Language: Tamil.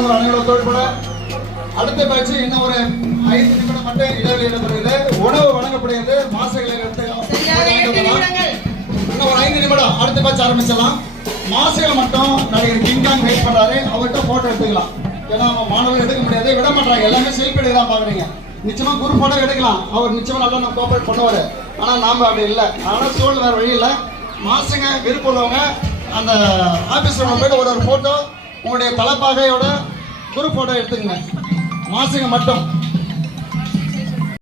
மாணவர் அனைவரும் தோல்பட அடுத்த பேட்ச் இன்னும் ஒரு 5 நிமிடம் மட்டும் இடைவெளி இடம்பெறுகிறது. உணவு வழங்கப்படுகிறது. மாசுகளை இன்னும் ஒரு 5 நிமிடம் அடுத்த பேட்ச் ஆரம்பிச்சிடலாம். மாசுகளை மட்டும் நடிகர் கிங்காங் வெயிட் பண்றாரு. அவர்கிட்ட போட்டோ எடுத்துக்கலாம். ஏன்னா மாணவர்கள் எடுக்க முடியாது, விட மாட்டாங்க. எல்லாமே செல்ஃபி எடுக்கலாம் பாக்குறீங்க. நிச்சயமா குரூப் போட்டோ எடுக்கலாம். அவர் நிச்சயமா நல்லா நம்ம கோஆபரேட் பண்ணுவாரு. ஆனா நாம அப்படி இல்லை. அதனால சூழல் வேற வழி இல்லை. மாசுங்க விருப்பம் உள்ளவங்க அந்த ஆபீஸ் போயிட்டு ஒரு போட்டோ உங்களுடைய தலைப்பாகையோட குரூப் போட்டோ எடுத்துக்கங்க. மாசுங்க மட்டும்